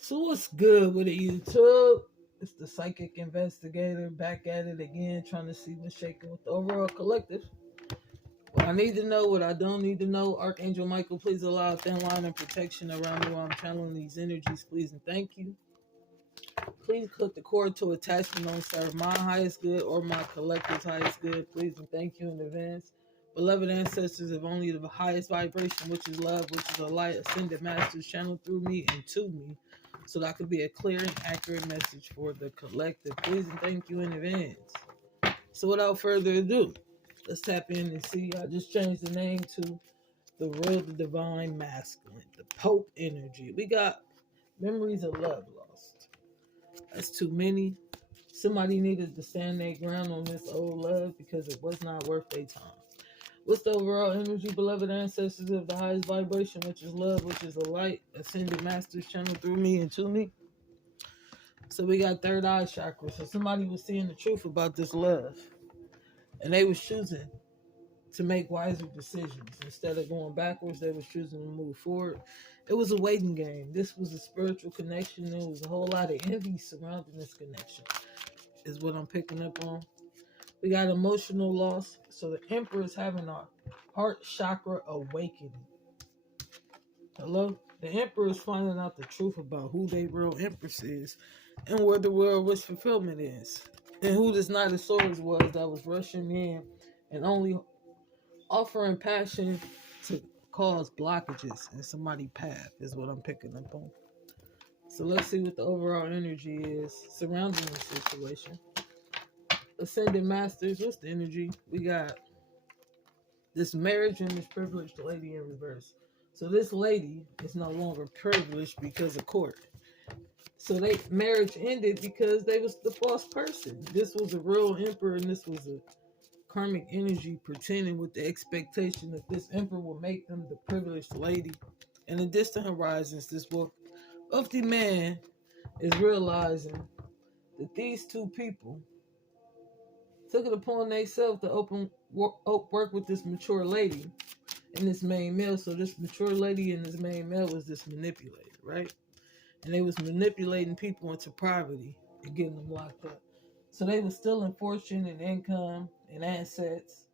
So what's good with it, YouTube? It's the psychic investigator back at it again, trying to see what's shaking with the overall collective. What I need to know, what I don't need to know. Archangel Michael, please allow a thin line of protection around me while I'm channeling these energies, please and thank you. Please click the cord to attachment on serve my highest good or my collective's highest good, please and thank you in advance. Beloved ancestors of only the highest vibration, which is love, which is a light, ascended masters channeled through me and to me, so that could be a clear and accurate message for the collective. Please and thank you in advance. So without further ado, let's tap in and see. I just changed the name to the Real the Divine Masculine, the Pope energy. We got memories of love lost. That's too many. Somebody needed to stand their ground on this old love because it was not worth their time. What's the overall energy, beloved ancestors of the highest vibration, which is love, which is the light, ascended masters channel through me and to me? So we got third eye chakra. So somebody was seeing the truth about this love, and they was choosing to make wiser decisions. Instead of going backwards, they was choosing to move forward. It was a waiting game. This was a spiritual connection. There was a whole lot of envy surrounding this connection, is what I'm picking up on. We got emotional loss. So the Emperor is having a heart chakra awakening. Hello? The Emperor is finding out the truth about who their real Empress is and where the real wish fulfillment is. And who this Knight of Swords was that was rushing in and only offering passion to cause blockages in somebody's path is what I'm picking up on. So let's see what the overall energy is surrounding the situation. Ascended Masters, what's the energy? We got this marriage and this privileged lady in reverse. So this lady is no longer privileged because of court. So they marriage ended because they was the false person. This was a real emperor and this was a karmic energy pretending with the expectation that this emperor will make them the privileged lady. And in distant horizons, this wealthy man is realizing that these two people took it upon themselves to work with this mature lady and this main male. So this mature lady and this main male was this manipulator, right? And they was manipulating people into poverty and getting them locked up. So they was stealing fortune and income and assets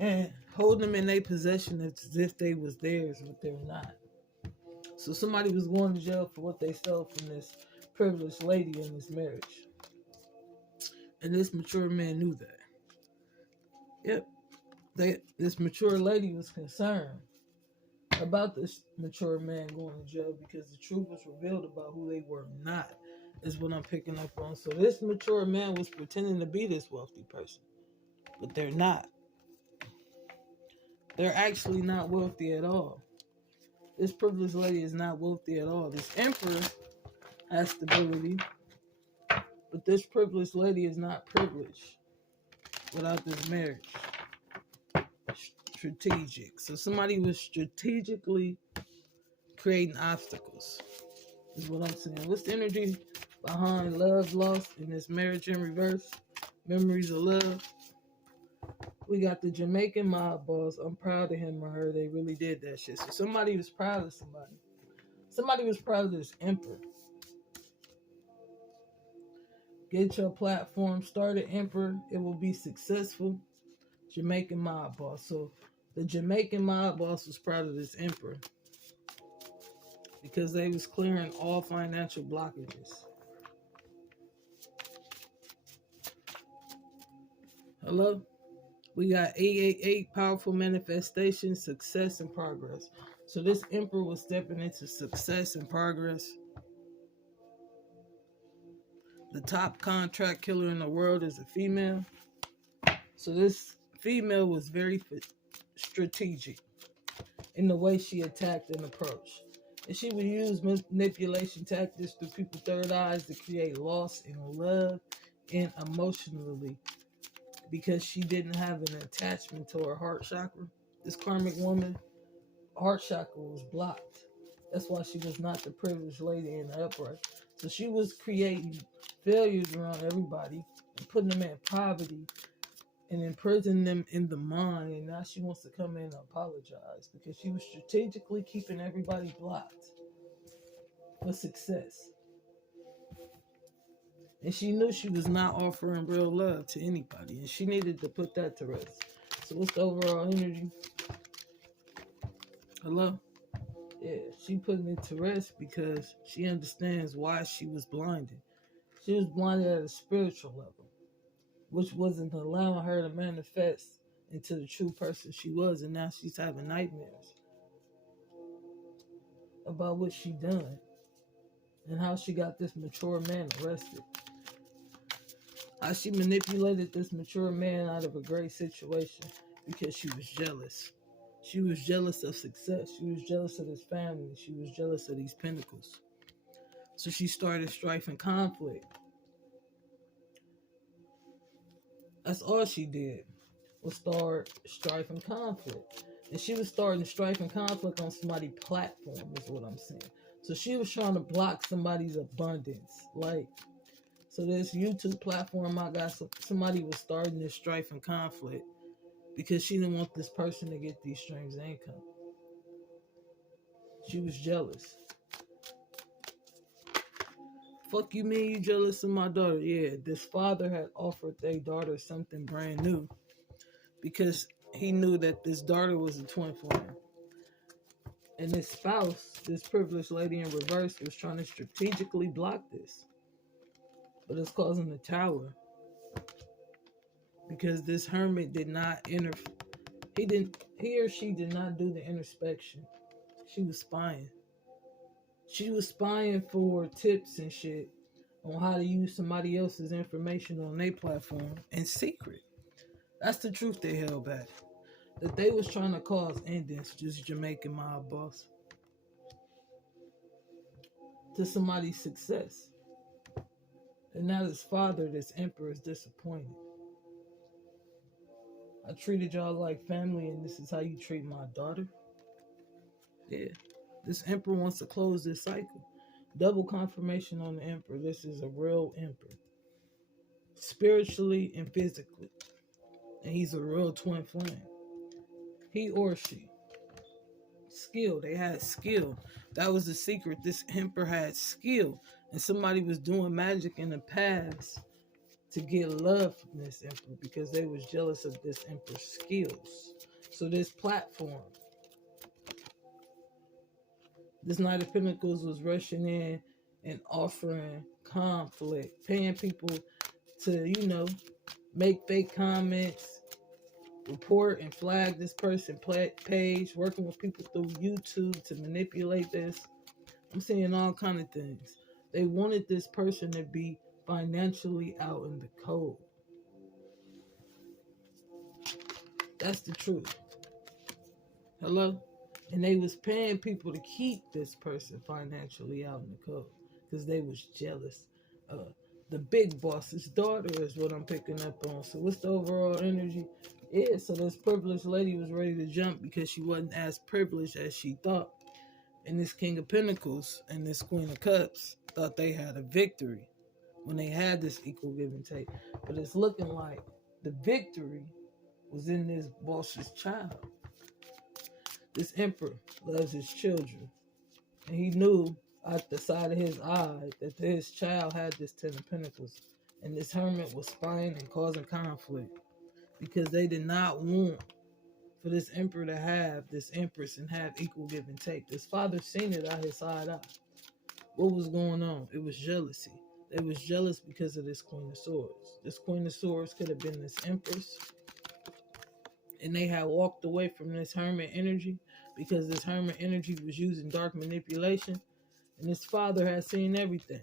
and holding them in their possession as if they was theirs, but they're not. So somebody was going to jail for what they stole from this privileged lady in this marriage. And this mature man knew that. Yep. This mature lady was concerned about this mature man going to jail because the truth was revealed about who they were not, is what I'm picking up on. So this mature man was pretending to be this wealthy person, but they're not. They're actually not wealthy at all. This privileged lady is not wealthy at all. This emperor has stability, but this privileged lady is not privileged without this marriage. Strategic. So somebody was strategically creating obstacles, is what I'm saying. What's the energy behind love lost in this marriage in reverse? Memories of love. We got the Jamaican mob boss. I'm proud of him or her. They really did that shit. So somebody was proud of somebody. Somebody was proud of this emperor. Get your platform started, emperor. It will be successful. Jamaican mob boss. So the Jamaican mob boss was proud of this emperor because they was clearing all financial blockages. Hello? We got 888, powerful manifestation, success, and progress. So this emperor was stepping into success and progress. The top contract killer in the world is a female. So this female was very strategic in the way she attacked and approached. And she would use manipulation tactics through people's third eyes to create loss in love and emotionally, because she didn't have an attachment to her heart chakra. This karmic woman, heart chakra was blocked. That's why she was not the privileged lady in the upright. So she was creating failures around everybody and putting them in poverty and imprisoning them in the mind. And now she wants to come in and apologize because she was strategically keeping everybody blocked. for success. And she knew she was not offering real love to anybody. And she needed to put that to rest. So what's the overall energy? Hello? Yeah, she putting it to rest because she understands why she was blinded. She was blinded at a spiritual level, which wasn't allowing her to manifest into the true person she was. And now she's having nightmares about what she done and how she got this mature man arrested. How she manipulated this mature man out of a great situation because she was jealous. She was jealous of success. She was jealous of his family. She was jealous of these pinnacles. So she started strife and conflict. That's all she did, was start strife and conflict. And she was starting strife and conflict on somebody's platform, is what I'm saying. So she was trying to block somebody's abundance. Like, so this YouTube platform I got, somebody was starting this strife and conflict because she didn't want this person to get these streams of income. She was jealous. Fuck you mean you jealous of my daughter? Yeah, this father had offered their daughter something brand new because he knew that this daughter was a twin flame. And this spouse, this privileged lady in reverse, was trying to strategically block this. But it's causing a tower. Because this hermit did not he or she did not do the introspection. She was spying. She was spying for tips and shit on how to use somebody else's information on their platform in secret. That's the truth they held back. That they was trying to cause endings, just Jamaican mob boss, to somebody's success. And now this father, this emperor, is disappointed. I treated y'all like family, and this is how you treat my daughter? Yeah. This emperor wants to close this cycle. Double confirmation on the emperor. This is a real emperor. Spiritually and physically. And he's a real twin flame. He or she. Skill. They had skill. That was the secret. This emperor had skill. And somebody was doing magic in the past to get love from this emperor because they was jealous of this emperor's skills. So this platform, this Knight of Pentacles was rushing in and offering conflict, paying people to, make fake comments, report and flag this person page, working with people through YouTube to manipulate this. I'm seeing all kind of things. They wanted this person to be financially out in the cold. That's the truth. Hello? And they was paying people to keep this person financially out in the cold because they was jealous. The big boss's daughter is what I'm picking up on. So what's the overall energy? Yeah, so this privileged lady was ready to jump because she wasn't as privileged as she thought. And this King of Pentacles and this Queen of Cups thought they had a victory when they had this equal give and take. But it's looking like the victory was in this boss's child. This emperor loves his children. And he knew at the side of his eye that his child had this Ten of Pentacles. And this hermit was spying and causing conflict because they did not want for this emperor to have this empress and have equal give and take. This father seen it out his side eye. What was going on? It was jealousy. They was jealous because of this Queen of Swords. This Queen of Swords could have been this empress. And they had walked away from this hermit energy because this hermit energy was using dark manipulation. And this father had seen everything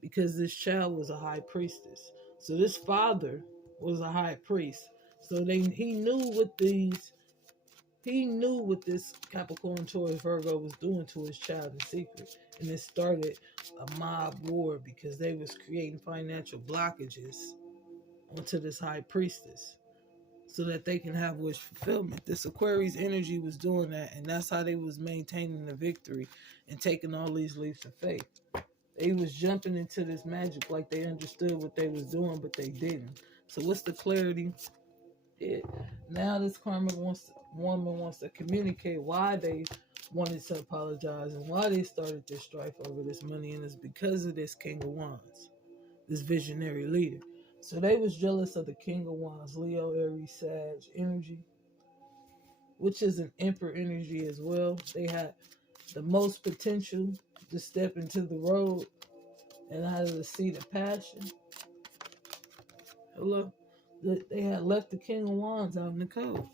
because this child was a high priestess. So this father was a high priest. So he knew what this Capricorn, Taurus, Virgo was doing to his child in secret. And it started a mob war because they was creating financial blockages onto this high priestess so that they can have wish fulfillment. This Aquarius energy was doing that, and that's how they was maintaining the victory and taking all these leaps of faith. They was jumping into this magic like they understood what they was doing, but they didn't. So what's the clarity? Now this karmic woman wants to communicate why they wanted to apologize, and why they started this strife over this money, and it's because of this King of Wands, this visionary leader. So they was jealous of the King of Wands, Leo, Aries, Sag energy, which is an Emperor energy as well. They had the most potential to step into the road and out of the seat of passion. Hello? They had left the King of Wands out in the cold.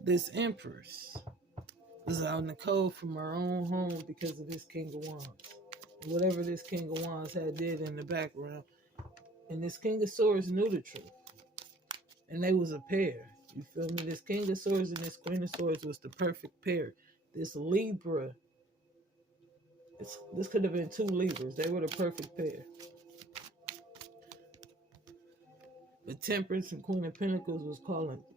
This Empress was out in the cold from her own home because of this King of Wands. And whatever this King of Wands had did in the background. And this King of Swords knew the truth. And they was a pair. You feel me? This King of Swords and this Queen of Swords was the perfect pair. This Libra, this could have been two Libras. They were the perfect pair. The Temperance and Queen of Pentacles was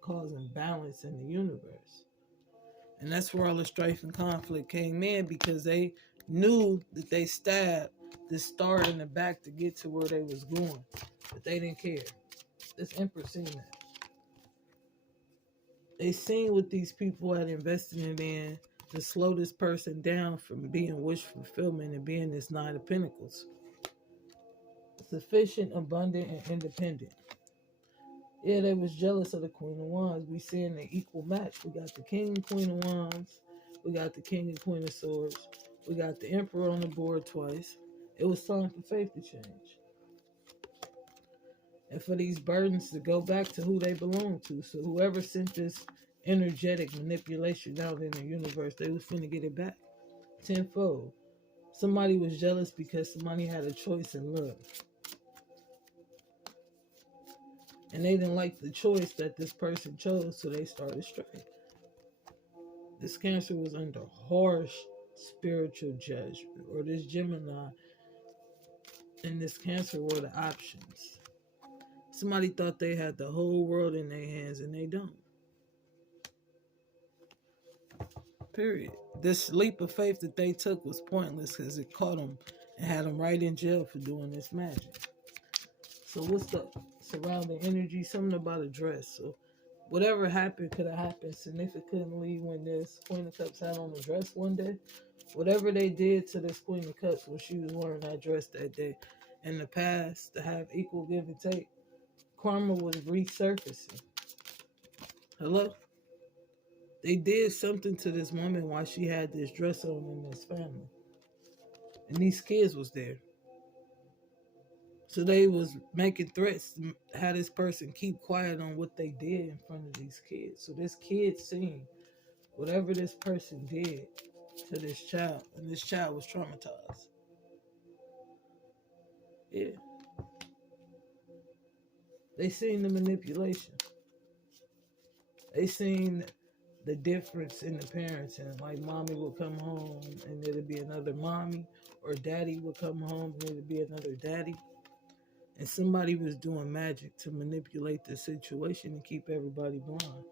causing balance in the universe. And that's where all the strife and conflict came in, because they knew that they stabbed this star in the back to get to where they was going. But they didn't care. This Emperor seen that. They seen what these people had invested in to slow this person down from being wish fulfillment and being this Nine of Pentacles. Sufficient, abundant, and independent. Yeah, they was jealous of the Queen of Wands. We seeing the equal match. We got the King and Queen of Wands. We got the King and Queen of Swords. We got the Emperor on the board twice. It was time for faith to change. And for these burdens to go back to who they belong to. So whoever sent this energetic manipulation out in the universe, they was finna get it back tenfold. Somebody was jealous because somebody had a choice in love. And they didn't like the choice that this person chose, so they started strife. This Cancer was under harsh spiritual judgment, or this Gemini and this Cancer were the options. Somebody thought they had the whole world in their hands, and they don't. Period. This leap of faith that they took was pointless because it caught them and had them right in jail for doing this magic. So what's the surrounding energy? Something about a dress. So whatever happened could have happened significantly when this Queen of Cups had on a dress one day. Whatever they did to this Queen of Cups when she was wearing that dress that day in the past to have equal give and take, karma was resurfacing. Hello? They did something to this woman while she had this dress on in this family. And these kids was there. So they was making threats to have this person keep quiet on what they did in front of these kids. So this kid seen whatever this person did to this child, and this child was traumatized. Yeah. They seen the manipulation. They seen the difference in the parents, and like mommy would come home and there'd be another mommy, or daddy would come home and there'd be another daddy. And somebody was doing magic to manipulate the situation and keep everybody blind.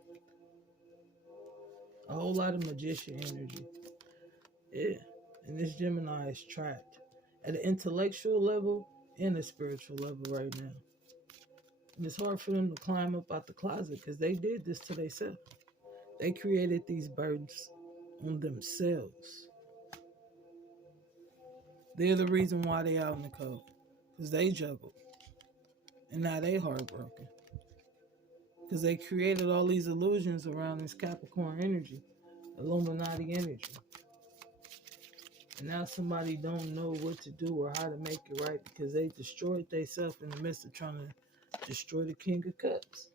A whole lot of magician energy. Yeah. And this Gemini is trapped at an intellectual level and a spiritual level right now. And it's hard for them to climb up out the closet because they did this to themselves. They created these burdens on themselves. They're the reason why they out in the cold. Because they juggled. And now they heartbroken. Because they created all these illusions around this Capricorn energy. Illuminati energy. And now somebody don't know what to do or how to make it right because they destroyed themselves in the midst of trying to destroy the King of Cups.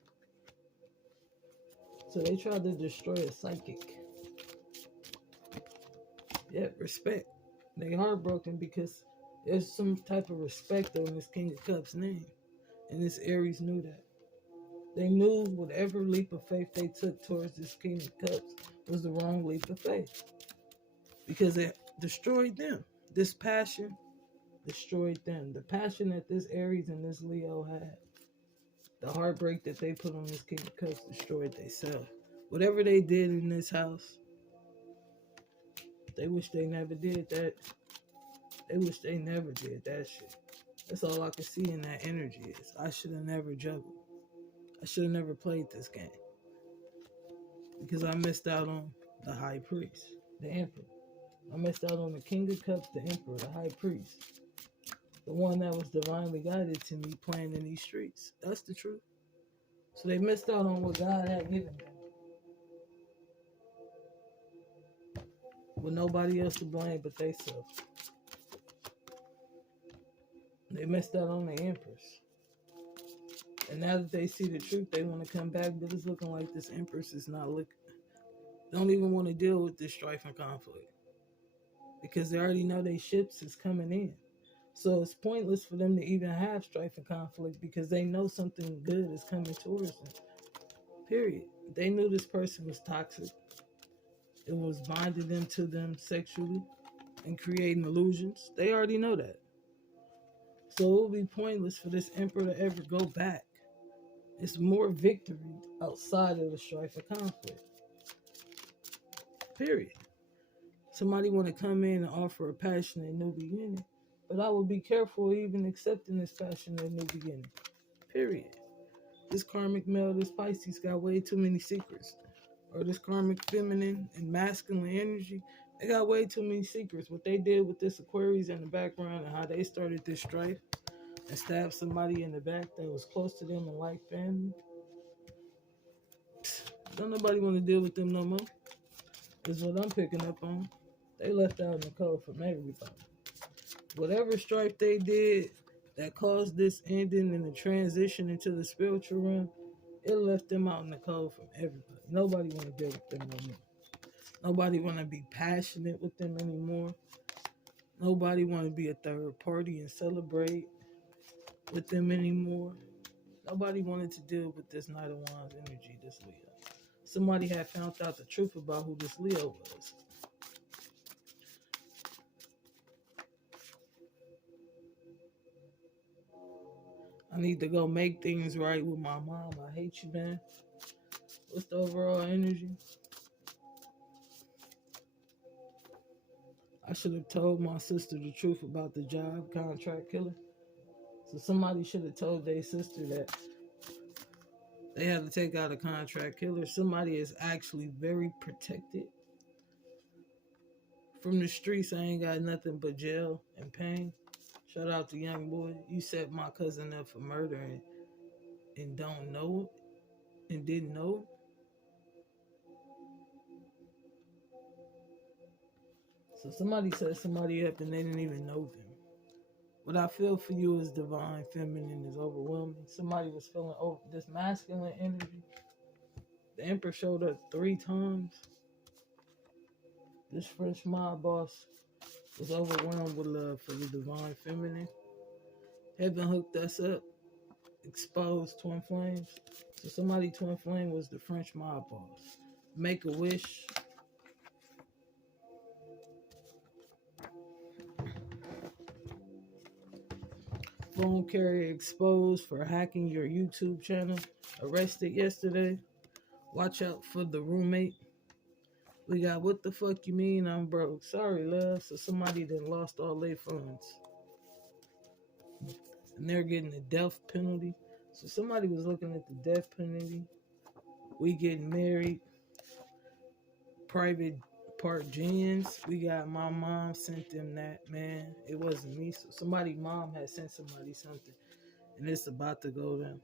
So they tried to destroy a psychic. Yet respect. They heartbroken because there's some type of respect on this King of Cups name. And this Aries knew that. They knew whatever leap of faith they took towards this King of Cups was the wrong leap of faith. Because it destroyed them. This passion destroyed them. The passion that this Aries and this Leo had. The heartbreak that they put on this King of Cups destroyed themselves. Whatever they did in this house, they wish they never did that. They wish they never did that shit. That's all I can see in that energy is I should have never juggled. I should have never played this game. Because I missed out on the high priest, the emperor. I missed out on the king of cups, the emperor, the high priest, the one that was divinely guided to me playing in these streets. That's the truth. So they missed out on what God had given them, with nobody else to blame but they self. They missed out on the empress. And now that they see the truth, they want to come back, but it's looking like this empress is not looking. Don't even want to deal with this strife and conflict because they already know their ships is coming in. So it's pointless for them to even have strife and conflict because they know something good is coming towards them. Period. They knew this person was toxic. It was binding them to them sexually and creating illusions. They already know that. So it will be pointless for this emperor to ever go back. It's more victory outside of the strife and conflict. Period. Somebody want to come in and offer a passionate new beginning, but I will be careful even accepting this passionate new beginning. Period. This karmic male, this Pisces, got way too many secrets. Or this karmic feminine and masculine energy, they got way too many secrets. What they did with this Aquarius in the background and how they started this strife and stabbed somebody in the back that was close to them and like family. Don't nobody want to deal with them no more. Is what I'm picking up on. They left out in the cold from everybody. Whatever strife they did that caused this ending and the transition into the spiritual realm, it left them out in the cold from everybody. Nobody want to deal with them no more. Nobody want to be passionate with them anymore. Nobody want to be a third party and celebrate with them anymore. Nobody wanted to deal with this Knight of Wands energy, this Leo. Somebody had found out the truth about who this Leo was. I need to go make things right with my mom. I hate you, man. What's the overall energy? I should have told my sister the truth about the job contract killer. So somebody should have told their sister that they had to take out a contract killer. Somebody is actually very protected from the streets. I ain't got nothing but jail and pain. Shout out to young boy. You set my cousin up for murder and don't know it and didn't know it. So somebody set somebody up and they didn't even know them. What I feel for you is divine feminine is overwhelming. Somebody was feeling over this masculine energy. The Emperor showed up 3 times. This French mob boss was overwhelmed with love for the divine feminine. Heaven hooked us up, exposed twin flames. So somebody twin flame was the French mob boss. Make a wish. Phone carrier exposed for hacking your YouTube channel. Arrested yesterday. Watch out for the roommate. We got what the fuck you mean I'm broke. Sorry, love. So somebody that lost all their funds. And they're getting a death penalty. So somebody was looking at the death penalty. We getting married. Private part gens. We got my mom sent them that, man. It wasn't me. So somebody mom had sent somebody something. And it's about to go down.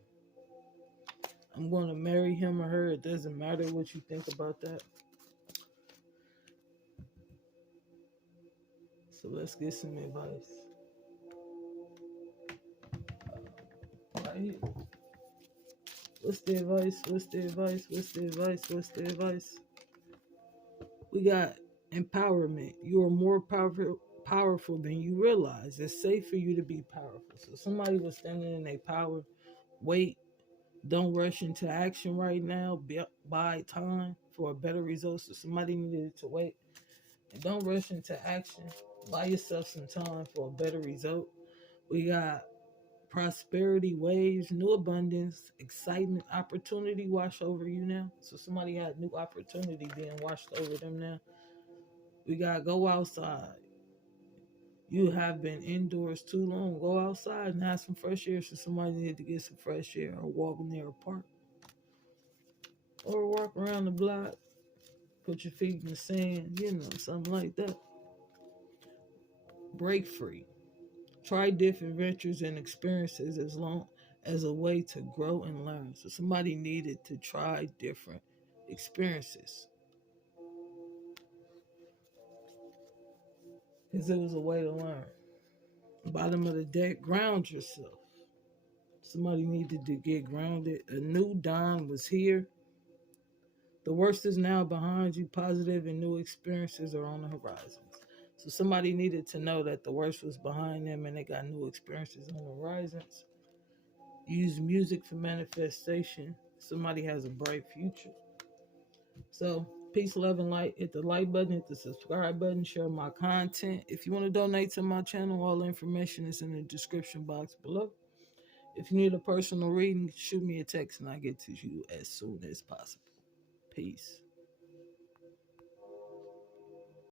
I'm going to marry him or her. It doesn't matter what you think about that. So let's get some advice. Right here. What's the advice? What's the advice? What's the advice? What's the advice? We got empowerment. You are more powerful than you realize. It's safe for you to be powerful. So somebody was standing in their power. Wait. Don't rush into action right now. Buy time for a better result. So somebody needed to wait. And don't rush into action. Buy yourself some time for a better result. We got prosperity waves, new abundance, excitement, opportunity wash over you now. So somebody had new opportunity being washed over them now. We got go outside. You have been indoors too long. Go outside and have some fresh air. So somebody needed to get some fresh air or walk near a park. Or walk around the block. Put your feet in the sand, something like that. Break free. Try different ventures and experiences as long as a way to grow and learn. So somebody needed to try different experiences because it was a way to learn. Bottom of the deck, ground yourself. Somebody needed to get grounded. A new dawn was here. The worst is now behind you. Positive and new experiences are on the horizons. So somebody needed to know that the worst was behind them and they got new experiences on the horizons. Use music for manifestation. Somebody has a bright future. So peace, love, and light. Hit the like button, hit the subscribe button, share my content. If you want to donate to my channel, all the information is in the description box below. If you need a personal reading, shoot me a text and I'll get to you as soon as possible. Peace.